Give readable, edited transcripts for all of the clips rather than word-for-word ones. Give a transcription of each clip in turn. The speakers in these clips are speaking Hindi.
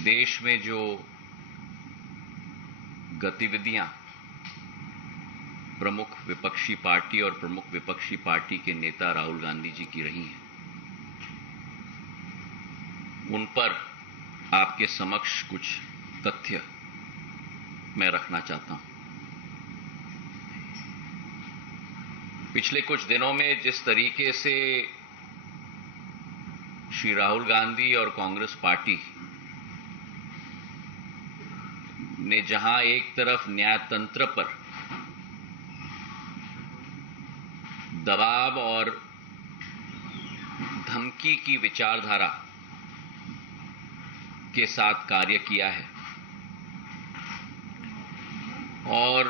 देश में जो गतिविधियां प्रमुख विपक्षी पार्टी और प्रमुख विपक्षी पार्टी के नेता राहुल गांधी जी की रही हैं, उन पर आपके समक्ष कुछ तथ्य मैं रखना चाहता हूं। पिछले कुछ दिनों में जिस तरीके से श्री राहुल गांधी और कांग्रेस पार्टी ने जहां एक तरफ न्यायतंत्र पर दबाव और धमकी की विचारधारा के साथ कार्य किया है, और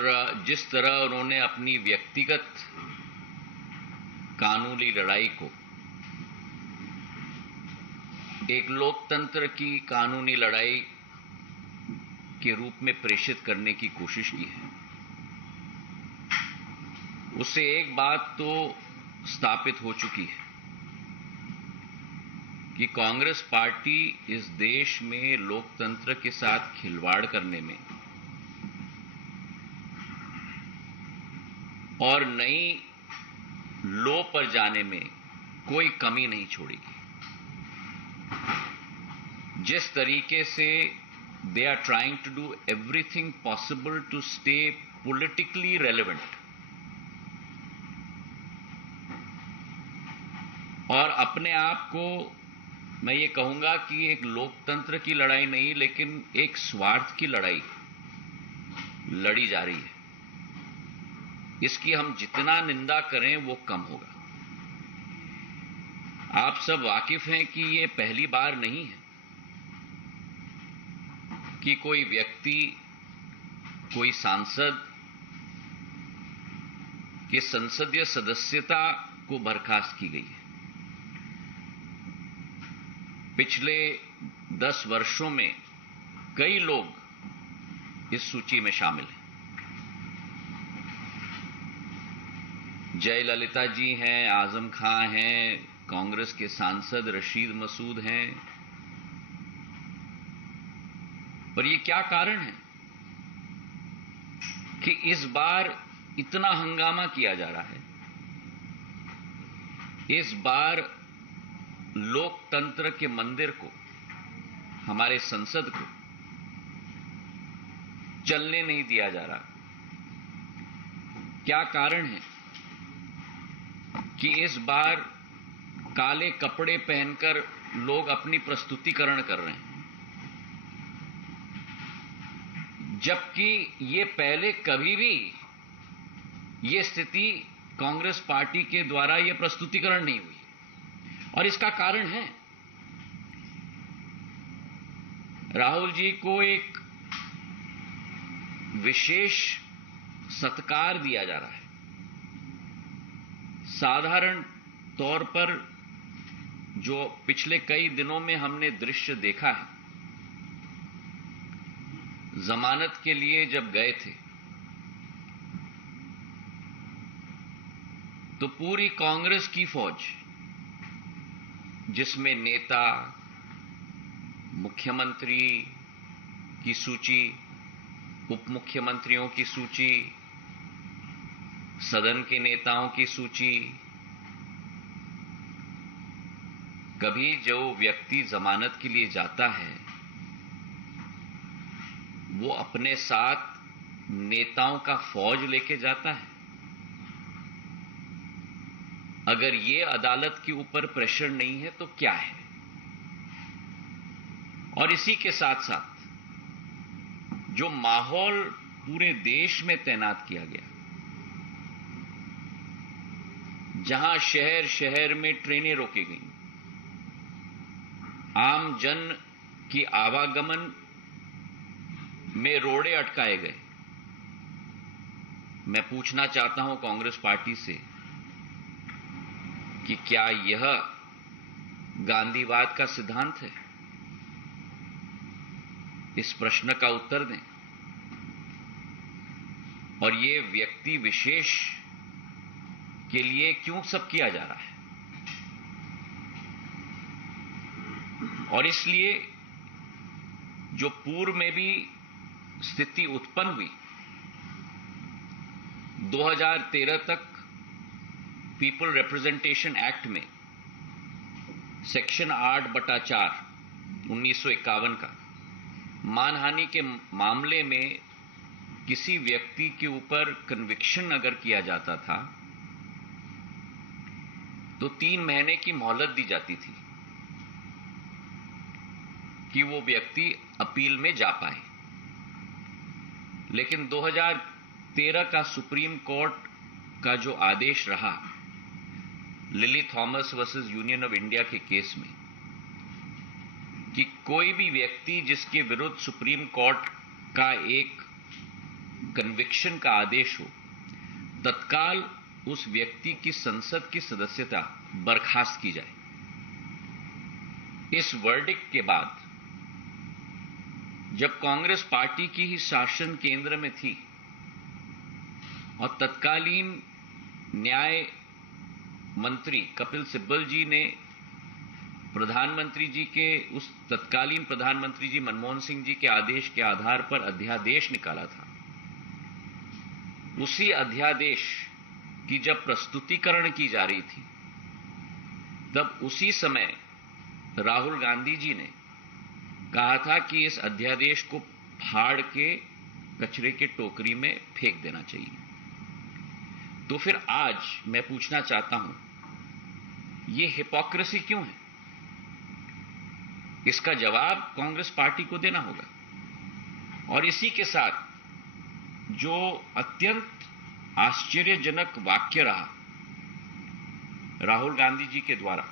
जिस तरह उन्होंने अपनी व्यक्तिगत कानूनी लड़ाई को एक लोकतंत्र की कानूनी लड़ाई के रूप में प्रेषित करने की कोशिश की है, उससे एक बात तो स्थापित हो चुकी है कि कांग्रेस पार्टी इस देश में लोकतंत्र के साथ खिलवाड़ करने में और नई लो पर जाने में कोई कमी नहीं छोड़ेगी। जिस तरीके से they are trying to do everything possible to stay politically relevant, और अपने आप को मैं ये कहूंगा कि एक लोकतंत्र की लड़ाई नहीं लेकिन एक स्वार्थ की लड़ाई लड़ी जा रही है, इसकी हम जितना निंदा करें वो कम होगा। आप सब वाकिफ हैं कि ये पहली बार नहीं है कि कोई व्यक्ति, कोई सांसद की संसदीय सदस्यता को बर्खास्त की गई है। पिछले 10 वर्षों में कई लोग इस सूची में शामिल हैं। जयललिता जी हैं, आजम खां हैं, कांग्रेस के सांसद रशीद मसूद हैं। पर यह क्या कारण है कि इस बार इतना हंगामा किया जा रहा है? इस बार लोकतंत्र के मंदिर को, हमारे संसद को चलने नहीं दिया जा रहा। क्या कारण है कि इस बार काले कपड़े पहनकर लोग अपनी प्रस्तुतिकरण कर रहे हैं, जबकि ये पहले कभी भी ये स्थिति कांग्रेस पार्टी के द्वारा ये प्रस्तुतिकरण नहीं हुई? और इसका कारण है, राहुल जी को एक विशेष सत्कार दिया जा रहा है। साधारण तौर पर जो पिछले कई दिनों में हमने दृश्य देखा है, जमानत के लिए जब गए थे तो पूरी कांग्रेस की फौज, जिसमें नेता, मुख्यमंत्री की सूची, उप मुख्यमंत्रियों की सूची, सदन के नेताओं की सूची, कभी जो व्यक्ति जमानत के लिए जाता है वो अपने साथ नेताओं का फौज लेके जाता है। अगर ये अदालत के ऊपर प्रेशर नहीं है तो क्या है? और इसी के साथ साथ जो माहौल पूरे देश में तैनात किया गया, जहां शहर शहर में ट्रेनें रोकी गईं, आम जन की आवागमन में रोड़े अटकाए गए, मैं पूछना चाहता हूं कांग्रेस पार्टी से कि क्या यह गांधीवाद का सिद्धांत है? इस प्रश्न का उत्तर दें। और ये व्यक्ति विशेष के लिए क्यों सब किया जा रहा है? और इसलिए जो पूर्व में भी स्थिति उत्पन्न हुई, 2013 तक पीपल रिप्रेजेंटेशन एक्ट में सेक्शन 8/4 1951 का मानहानि के मामले में किसी व्यक्ति के ऊपर कन्विक्शन अगर किया जाता था तो 3 महीने की मोहलत दी जाती थी कि वो व्यक्ति अपील में जा पाए। लेकिन 2013 का सुप्रीम कोर्ट का जो आदेश रहा lily Thomas versus union of India के केस में, कि कोई भी व्यक्ति जिसके विरुद्ध सुप्रीम कोर्ट का एक कन्विक्शन का आदेश हो, तत्काल उस व्यक्ति की संसद की सदस्यता बर्खास्त की जाए। इस वर्डिक्ट के बाद जब कांग्रेस पार्टी की ही शासन केंद्र में थी और तत्कालीन न्याय मंत्री कपिल सिब्बल जी ने प्रधानमंत्री जी के उस तत्कालीन प्रधानमंत्री जी मनमोहन सिंह जी के आदेश के आधार पर अध्यादेश निकाला था, उसी अध्यादेश की जब प्रस्तुतिकरण की जा रही थी तब उसी समय राहुल गांधी जी ने कहा था कि इस अध्यादेश को फाड़ के कचरे के टोकरी में फेंक देना चाहिए। तो फिर आज मैं पूछना चाहता हूं, यह हिपोक्रेसी क्यों है? इसका जवाब कांग्रेस पार्टी को देना होगा। और इसी के साथ जो अत्यंत आश्चर्यजनक वाक्य रहा राहुल गांधी जी के द्वारा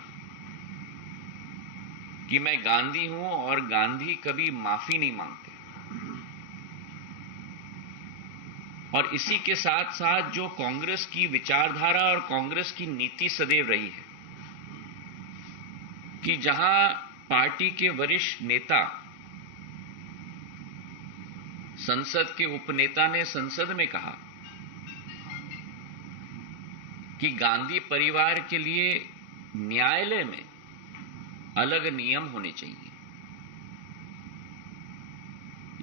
कि मैं गांधी हूं और गांधी कभी माफी नहीं मांगते, और इसी के साथ साथ जो कांग्रेस की विचारधारा और कांग्रेस की नीति सदैव रही है कि जहां पार्टी के वरिष्ठ नेता, संसद के उपनेता ने संसद में कहा कि गांधी परिवार के लिए न्यायालय में अलग नियम होने चाहिए,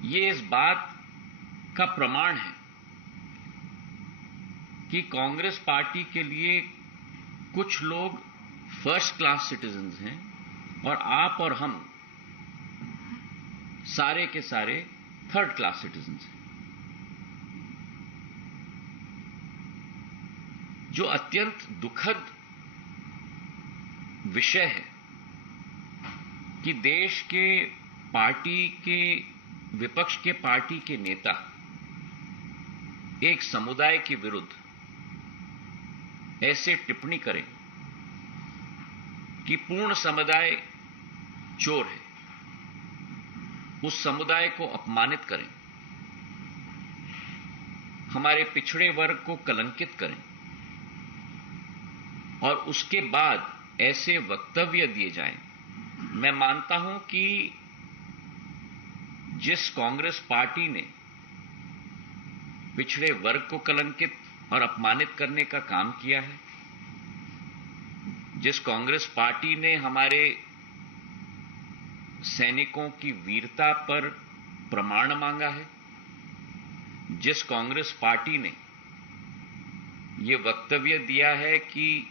ये इस बात का प्रमाण है कि कांग्रेस पार्टी के लिए कुछ लोग फर्स्ट क्लास सिटीजन्स हैं और आप और हम सारे के सारे थर्ड क्लास सिटीजन्स हैं। जो अत्यंत दुखद विषय है कि देश के पार्टी के विपक्ष के पार्टी के नेता एक समुदाय के विरुद्ध ऐसे टिप्पणी करें कि पूर्ण समुदाय चोर है, उस समुदाय को अपमानित करें, हमारे पिछड़े वर्ग को कलंकित करें और उसके बाद ऐसे वक्तव्य दिए जाएं। मैं मानता हूं कि जिस कांग्रेस पार्टी ने पिछड़े वर्ग को कलंकित और अपमानित करने का काम किया है, जिस कांग्रेस पार्टी ने हमारे सैनिकों की वीरता पर प्रमाण मांगा है, जिस कांग्रेस पार्टी ने यह वक्तव्य दिया है कि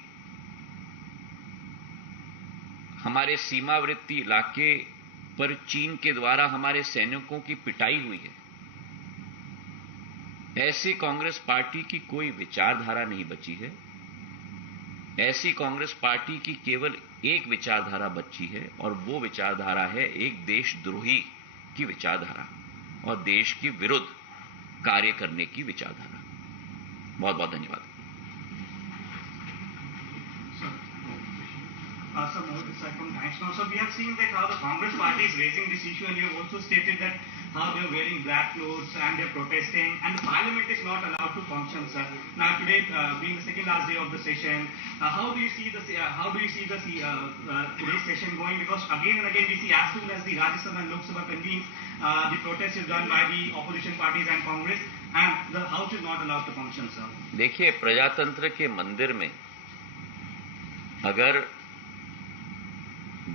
हमारे सीमावर्ती इलाके पर चीन के द्वारा हमारे सैनिकों की पिटाई हुई है, ऐसी कांग्रेस पार्टी की कोई विचारधारा नहीं बची है। ऐसी कांग्रेस पार्टी की केवल एक विचारधारा बची है और वो विचारधारा है एक देशद्रोही की विचारधारा और देश के विरुद्ध कार्य करने की विचारधारा। बहुत बहुत धन्यवाद। So, from thanks now. So, we have seen that how the Congress party is raising this issue, and you have also stated that how they are wearing black clothes and they are protesting, and the Parliament is not allowed to function, sir. Now, today being the second last day of the session, how do you see the today's session going? Because again and again we see as soon as the Rajya Sabha and Lok Sabha convenes, the protest is done by the opposition parties and Congress, and the House is not allowed to function, sir. देखिए, प्रजातंत्र के मंदिर में अगर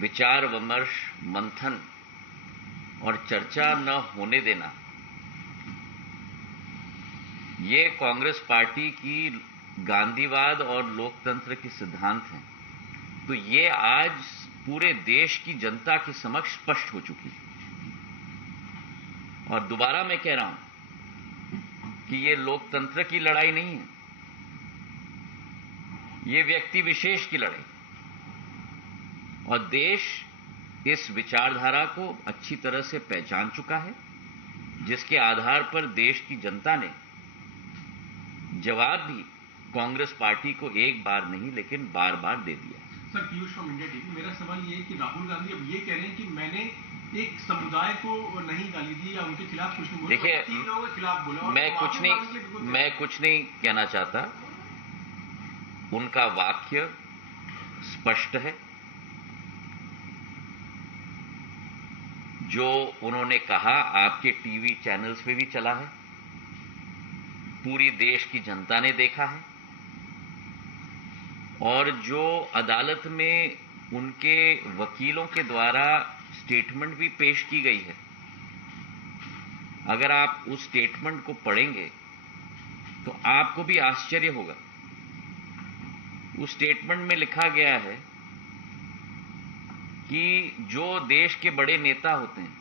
विचार विमर्श मंथन और चर्चा न होने देना, ये कांग्रेस पार्टी की गांधीवाद और लोकतंत्र के सिद्धांत हैं। तो ये आज पूरे देश की जनता के समक्ष स्पष्ट हो चुकी है। और दोबारा मैं कह रहा हूं कि ये लोकतंत्र की लड़ाई नहीं है, ये व्यक्ति विशेष की लड़ाई। और देश इस विचारधारा को अच्छी तरह से पहचान चुका है, जिसके आधार पर देश की जनता ने जवाब भी कांग्रेस पार्टी को एक बार नहीं लेकिन बार बार दे दिया। Sir, Piyush from India TV, मेरा सवाल ये है कि राहुल गांधी अब ये कह रहे हैं कि मैंने एक समुदाय को नहीं गाली दी या उनके खिलाफ कुछ नहीं बोला, देखिए, 3 लोगों के खिलाफ बोला। मैं कुछ नहीं कहना चाहता। उनका वाक्य स्पष्ट है। जो उन्होंने कहा आपके टीवी चैनल्स पे भी चला है, पूरी देश की जनता ने देखा है। और जो अदालत में उनके वकीलों के द्वारा स्टेटमेंट भी पेश की गई है, अगर आप उस स्टेटमेंट को पढ़ेंगे तो आपको भी आश्चर्य होगा। उस स्टेटमेंट में लिखा गया है कि जो देश के बड़े नेता होते हैं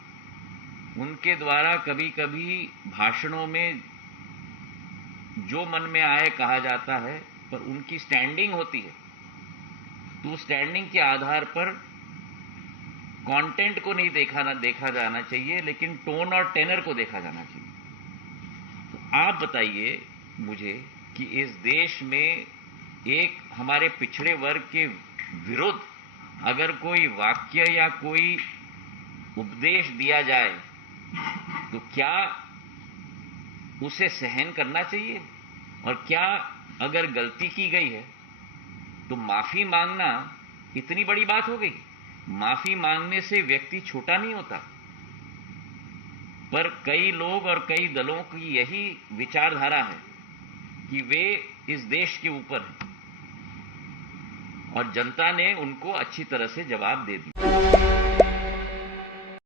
उनके द्वारा कभी कभी भाषणों में जो मन में आए कहा जाता है, पर उनकी स्टैंडिंग होती है तो स्टैंडिंग के आधार पर कंटेंट को नहीं देखा जाना चाहिए, लेकिन टोन और टेनर को देखा जाना चाहिए। तो आप बताइए मुझे कि इस देश में एक हमारे पिछड़े वर्ग के विरुद्ध अगर कोई वाक्य या कोई उपदेश दिया जाए तो क्या उसे सहन करना चाहिए? और क्या अगर गलती की गई है तो माफी मांगना इतनी बड़ी बात हो गई? माफी मांगने से व्यक्ति छोटा नहीं होता। पर कई लोग और कई दलों की यही विचारधारा है कि वे इस देश के ऊपर हैं और जनता ने उनको अच्छी तरह से जवाब दे दिया।